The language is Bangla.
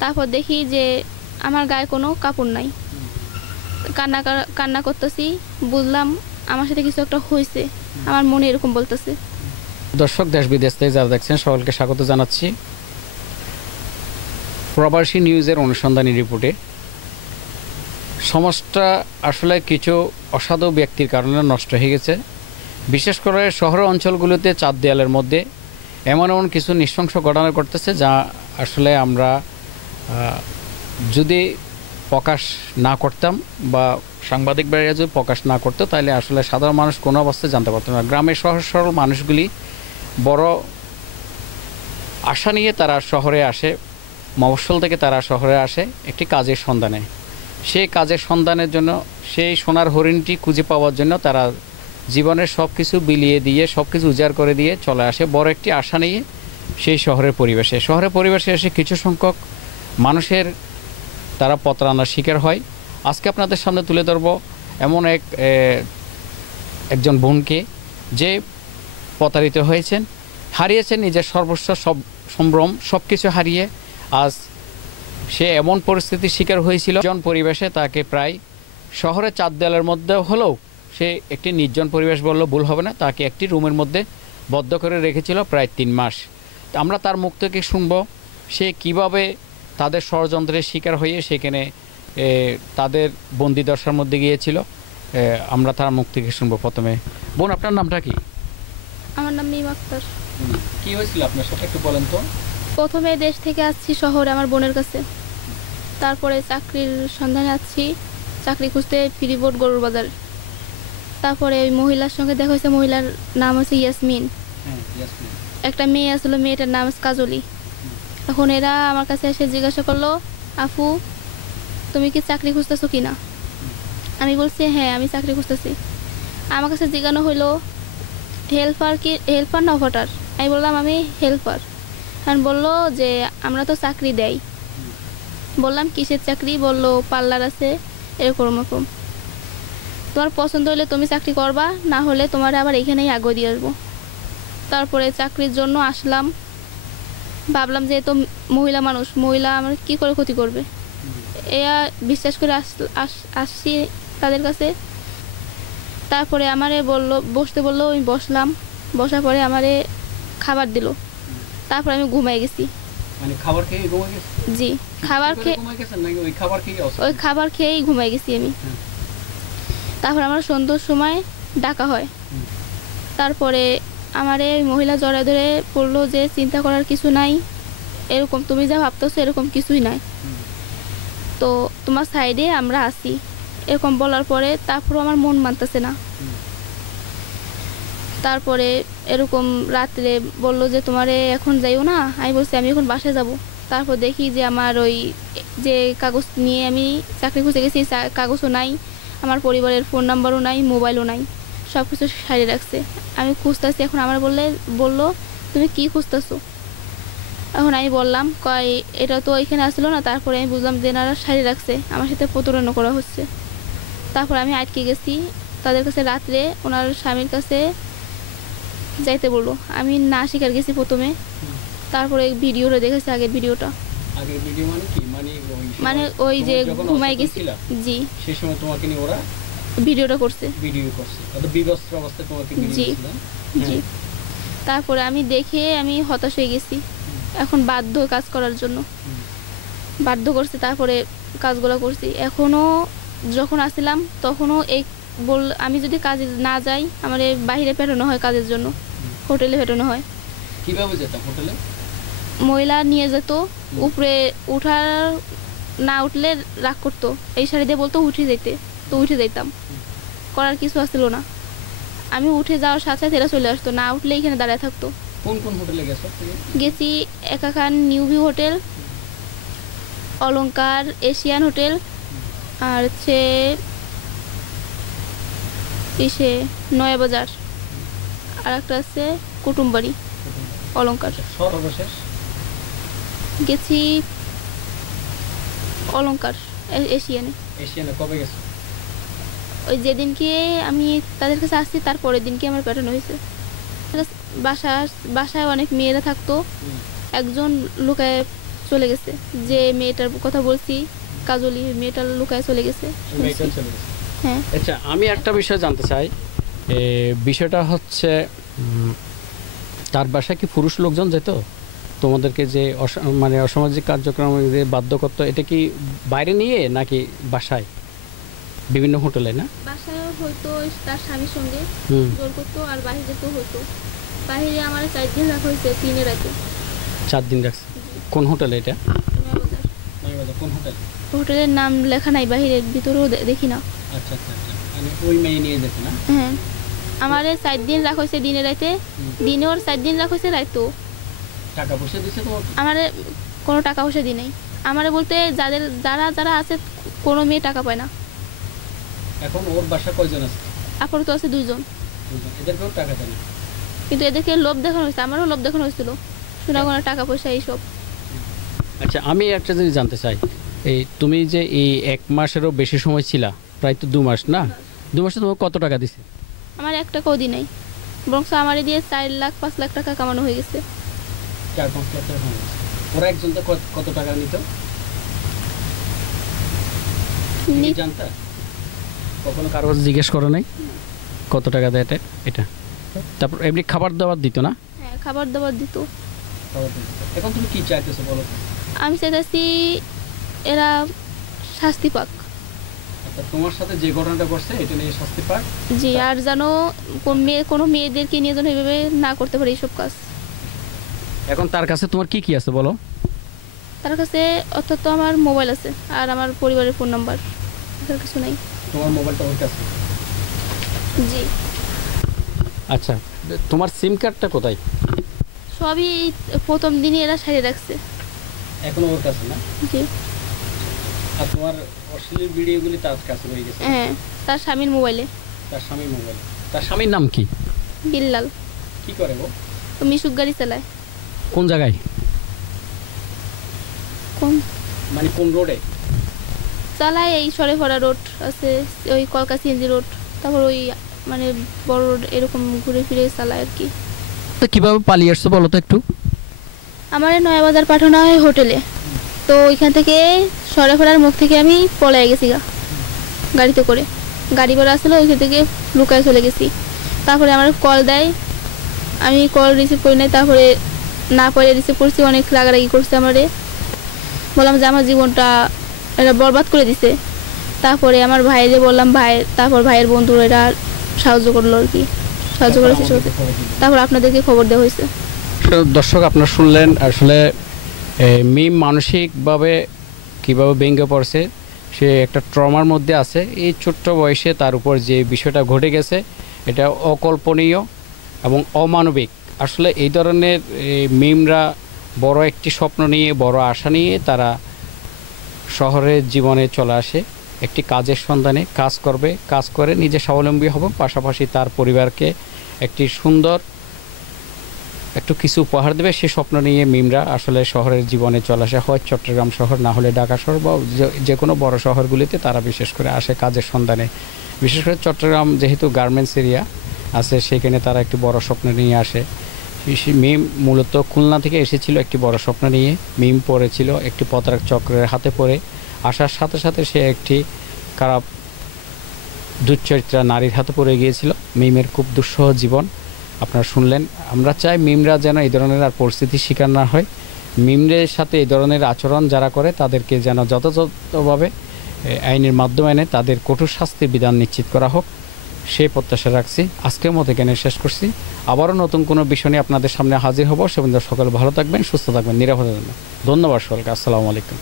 তারপর দেখি যে আমার গায়ে কোনো কাপড় নাই, কান্না করতেছি। বুঝলাম আমার সাথে কিছু একটা হয়েছে, আমার মনে এরকম বলতেছে। দর্শক, দেশ বিদেশ থেকে যারা দেখছেন সকলকে স্বাগত জানাচ্ছি প্রবাসী নিউজের অনুসন্ধানী রিপোর্টে। সমাজটা আসলে কিছু অসাধু ব্যক্তির কারণে নষ্ট হয়ে গেছে। বিশেষ করে শহর অঞ্চলগুলোতে চার দেয়ালের মধ্যে এমন এমন কিছু নৃশংস ঘটনা ঘটতেছে যা আসলে আমরা যদি প্রকাশ না করতাম বা সাংবাদিক ভাইরা যদি প্রকাশ না করতো তাহলে আসলে সাধারণ মানুষ কোনো অবস্থায় জানতে পারতো না। গ্রামের সহজ সরল মানুষগুলি বড় আশা নিয়ে তারা শহরে আসে, মফস্বল থেকে তারা শহরে আসে একটি কাজের সন্ধানে। সেই কাজের সন্ধানের জন্য, সেই সোনার হরিণটি খুঁজে পাওয়ার জন্য তারা জীবনের সব কিছু বিলিয়ে দিয়ে, সব কিছু উজাড় করে দিয়ে চলে আসে বড় একটি আশা নিয়ে সেই শহরের পরিবেশে এসে কিছু সংখ্যক মানুষের তারা প্রতারণার শিকার হয়। আজকে আপনাদের সামনে তুলে ধরব এমন একজন বোনকে যে প্রতারিত হয়েছেন, হারিয়েছেন নিজের সর্বস্ব, সব সম্ভ্রম সব কিছু হারিয়ে আজ সে এমন পরিস্থিতির শিকার হয়েছিল। নির্জন পরিবেশে তাকে প্রায় শহরের চার দেয়ালের মধ্যে হলেও সে একটি নির্জন পরিবেশ বললেও ভুল হবে না, তাকে একটি রুমের মধ্যে বদ্ধ করে রেখেছিল প্রায় 3 মাস। আমরা তার মুখ থেকে শুনব সে কিভাবে তাদের ষড়যন্ত্রের শিকার হয়ে সেখানে তাদের বন্দিদশার মধ্যে গিয়েছিল। আমরা তার মুখ থেকে শুনবো। প্রথমে বোন, আপনার নামটা কি? আমার নাম মিম আক্তার। কি হয়েছিল আপনার সাথে একটু বলেন তো। প্রথমে দেশ থেকে আসছি শহরে আমার বোনের কাছে, তারপরে চাকরির সন্ধানে আসছি, চাকরি খুঁজতে ফিরিবোর্ড গরুর বাজার। তারপরে ওই মহিলার সঙ্গে দেখা হয়েছে, মহিলার নাম হচ্ছে ইয়াসমিন। একটা মেয়ে আসলো, মেয়েটার নাম হচ্ছে কাজলি। এখন এরা আমার কাছে এসে জিজ্ঞাসা করলো, আপু তুমি কি চাকরি খুঁজতেছো কি না? আমি বলছি হ্যাঁ আমি চাকরি খুঁজতেছি। আমার কাছে জিজ্ঞাসা হইলো হেল্পার না অপারেটর? আমি বললাম আমি হেল্পার। কারণ বললো যে আমরা তো চাকরি দেই। বললাম কিসের চাকরি? বললো পার্লার আছে, এরকম। তোমার পছন্দ হলে তুমি চাকরি করবা, না হলে তোমার আবার এখানেই আগে দিয়ে আসবো। তারপরে চাকরির জন্য আসলাম, ভাবলাম যে তো মহিলা মানুষ, মহিলা আমার কি করে ক্ষতি করবে, এরা বিশ্বাস করে আসছি তাদের কাছে। তারপরে আমারে বসতে বললো, আমি বসলাম। বসার পরে আমারে খাবার দিল, তারপর আমি ঘুমাই গেছি। মানে খাবার খেয়ে ঘুমাই গেছেন? জি, খাবার খেয়ে ওই খাবার খেয়েই ঘুমাই গেছি আমি। তারপর আমার সন্ধ্যার সময় ডাকা হয়। তারপরে আমারে ওই মহিলা জড়ায় ধরে বললো যে চিন্তা করার কিছু নাই, এরকম তুমি যা ভাবতেছো এরকম কিছুই নাই, তো তোমার সাইডে আমরা আছি, এরকম বলার পরে তারপরও আমার মন মানতেছে না। তারপরে এরকম রাত্রে বললো যে তোমারে এখন যাইও না। আমি বলছি আমি এখন বাসায় যাব। তারপর দেখি যে আমার ওই যে কাগজ নিয়ে আমি চাকরি খুঁজে গেছি, কাগজও নাই, আমার পরিবারের ফোন নাম্বারও নাই, মোবাইলও নাই, সব কিছু সারিয়ে রাখছে। আমি খুঁজতেছি। এখন আমার বললো তুমি কি খুঁজতেছো? এখন আমি বললাম কয় এটা তো এখানে আসলো না। তারপরে আমি বুঝলাম যে এনারা সারিয়ে রাখছে, আমার সাথে প্রতারণা করা হচ্ছে। তারপর আমি আটকে গেছি তাদের কাছে। রাত্রে ওনার স্বামীর কাছে যাইতে বললো, আমি না স্বীকার গেছি প্রথমে। তারপরে ভিডিওটা দেখেছি, আগের ভিডিওটা। আগের ভিডিও মানে কি? মানে ওই যে ঘুমাই গেছি, জি, সেই সময় তোমাকে নিয়ে ওরা ভিডিওটা করছে। অর্থাৎ বিবস্ত্র অবস্থায় তোমাকে নিয়ে গেছিল। জি। তারপরে আমি দেখে আমি হতাশ হয়ে গেছি। এখন বাধ্য কাজ করার জন্য বাধ্য করছে, তারপরে কাজগুলো করছি। এখনো যখন আসছিলাম তখনও আমি যদি কাজে না যাই আমার বাইরে পাঠানো হয় কাজের জন্য, হোটেলে পাঠানো হয়। কিভাবে যেতাম হোটেলে? মহিলা নিয়ে যেত, উপরে না উঠলে রাগ করতো, এই শাড়ি দিয়ে বলতো উঠে যেতে, তো উঠে যেতাম। করার কিছু আসছিল না। আমি উঠে যাওয়ার সাথে সাথে এরা চলে আসতো, না উঠলে এখানে দাঁড়ায় থাকতো। কোন হোটেলে গেছি? একা খান, নিউ ভিউ হোটেল, অলংকার, এশিয়ান হোটেল, আর হচ্ছে নয়াবাজার, আর একটা আছে কুটুমবাড়ি, অলংকার। সর্বশেষ গেছি অলংকার, এশিয়ানে। কবে গেছো? ওই যেদিনকে আমি তাদের কাছে আসছি তার পরের দিনকে আমার পাঠানো হয়েছে। বাসায় অনেক মেয়েরা থাকতো, একজন লুকায় চলে গেছে। যে মেয়েটার কথা বলছি কাজলি, মেয়েটা লুকায় চলে গেছে শুনছি। হ্যাঁ। আচ্ছা, আমি একটা বিষয় জানতে চাই। বিষয়টা হচ্ছে তার বাসায় কি পুরুষ লোকজন যেত তোমাদেরকে যে মানে অসামাজিক কার্যক্রম যে বাধ্য করতো, এটা কি বাইরে নিয়ে নাকি বাসায় বিভিন্ন হোটেলে? না, বাসায় হয়তো তার স্বামীর সঙ্গে জোর করতো, আর বাহিরে যেতেও হতো। বাহিরে আমার 4 দিন রাখা হয়েছে, 3 রাতে। 4 দিন রাখছে? কোন হোটেলে এটা? নয়াবাজার। কোন হোটেল? হোটেলের নাম লেখা নাই, বাহিরের ভিতরেও দেখি না। আচ্ছা আচ্ছা আচ্ছা, মানে ওই মেয়ে নিয়ে যেত না? হ্যাঁ, আমারে 4 দিন রাখা হয়েছে দিনে রাতে, দিনেও 4 দিন রাখা হয়েছে রাতেও। টাকা পয়সা দিছে তো? আমারে কোনো টাকা পয়সা দিই নাই। আমারে বলতে যারা যারা আছে কোনো মেয়ে টাকা পায় না। এখন ওর বাসা কয়জন আছে? আপাতত আছে 2 জন। এদেরকেও টাকা দেয় না? কিন্তু এদেরকে লোভ দেখানো হয়েছে, আমারও লোভ দেখানো হয়েছিল, সোনাগোনা টাকা পয়সা এইসব। আচ্ছা, আমি একটা জিনিস জানতে চাই। এই তুমি যে এই 1 মাসেরও বেশি সময় ছিলা, প্রায় তো 2 মাস না? 2 মাসে তোমাকে কত টাকা দিছে? আমার 1 টাকাও দিই নাই, বরং আমারে দিয়ে 4 লাখ 5 লাখ টাকা কামানো হয়ে গেছে। 4-5 লাখ টাকা হয়ে গেছে। ওরা একজন তো কত টাকা নিত জানতা? কখনো কারো জিজ্ঞেস করো নাই কত টাকা দেয় এটা? তারপর এমনি খাবার দাবার দিত না? হ্যাঁ, খাবার দাবার দিত। এখন তুমি কি চাইতেছো বলো? আমি চাইতেছি এরা শাস্তি পাক। আচ্ছা, তোমার সাথে যে ঘটনাটা ঘটছে এটা নিয়ে শাস্তি পাক। জি, আর জানো কোনো মেয়েদেরকে নিয়ে যেন এইভাবে না করতে পারে এইসব কাজ। এখন তার কাছে তোমার কি কি আছে বলো? তার কাছে অর্থাৎ আমার মোবাইল আছে, আর আমার পরিবারের ফোন নাম্বার, আর কিছু নাই। তোমার মোবাইলটা ওর কাছে? জি। আচ্ছা, তোমার সিম কার্ডটা কোথায়? সবই প্রথম দিনই এরা সারিয়ে রাখছে। এখনো ওর কাছে না? জি। আর তোমার অশ্লীল ভিডিওগুলি তার কাছে রয়ে গেছে? হ্যাঁ, তার স্বামীর মোবাইলে। তার স্বামীর মোবাইল? তার স্বামীর নাম কি? বিল্লাল। কি করে ও? ও মিশুক গাড়ি চালায়। কোন জায়গায়? মানে কোন রোডে চালায়? এই সরেফরা রোড আছে, ওই কলকা সিএনজি রোড, তারপর ওই মানে বড় রোড, এরকম ঘুরে ফিরে চালায় আর কি। তো কিভাবে পালিয়ে আসছো বলো তো একটু? আমার নয়াবাজার পাঠানো হয় হোটেলে, তো ওইখান থেকে সরেফরার মুখ থেকে আমি পলায় গেছি গাড়িতে করে। গাড়ি ভাড়া আসলে ওইখান থেকে লুকায় চলে গেছি। তারপরে আমার কল দেয়, আমি কল রিসিভ করি নাই। তারপরে না পরে রিসিভ করছি, অনেক রাগারাগি করছে আমারে, বললাম যে আমার জীবনটা এরা বরবাদ করে দিছে। তারপরে আমার ভাইয়ের বললাম, তারপর ভাইয়ের বন্ধুরা এরা সাহায্য করলো আর কি, সাহায্য করেছে। তারপর আপনাদেরকে খবর দেওয়া হয়েছে। দর্শক, আপনারা শুনলেন আসলে মিম মানসিকভাবে কীভাবে ভেঙে পড়ছে। সে একটা ট্রমার মধ্যে আছে। এই ছোট্ট বয়সে তার উপর যে বিষয়টা ঘটে গেছে এটা অকল্পনীয় এবং অমানবিক। আসলে এই ধরনের মিমরা বড় একটি স্বপ্ন নিয়ে, বড় আশা নিয়ে তারা শহরের জীবনে চলে আসে, একটি কাজের সন্ধানে কাজ করবে, কাজ করে নিজে স্বাবলম্বী হবে, পাশাপাশি তার পরিবারকে একটি সুন্দর একটু কিছু উপহার দেবে, সে স্বপ্ন নিয়ে মিমরা আসলে শহরের জীবনে চলে আসে। হয় চট্টগ্রাম শহর, না হলে ঢাকা শহর বা যে কোনো বড় শহরগুলিতে তারা বিশেষ করে আসে কাজের সন্ধানে। বিশেষ করে চট্টগ্রাম যেহেতু গার্মেন্টস এরিয়া আছে, সেখানে তারা একটি বড় স্বপ্ন নিয়ে আসে। মিম মূলত খুলনা থেকে এসেছিল একটি বড় স্বপ্ন নিয়ে। মিম পড়েছিল একটি প্রতারক চক্রের হাতে পড়ে। আসার সাথে সাথে সে একটি খারাপ দুশ্চরিত্রা নারীর হাতে পড়ে গিয়েছিল। মিমের খুব দুঃসহ জীবন আপনারা শুনলেন। আমরা চাই মিমরা যেন এই ধরনের আর পরিস্থিতির শিকার না হয়। মিমদের সাথে এই ধরনের আচরণ যারা করে তাদেরকে যেন যথাযথভাবে আইনের মাধ্যমে এনে তাদের কঠোর শাস্তির বিধান নিশ্চিত করা হোক, সেই প্রত্যাশা রাখছি। আজকের মতো এখানে শেষ করছি। আবারও নতুন কোনো বিষয় নিয়ে আপনাদের সামনে হাজির হব। সে পর্যন্ত সকলে ভালো থাকবেন, সুস্থ থাকবেন, নিরাপদে থাকবেন। ধন্যবাদ সকলকে। আসসালামু আলাইকুম।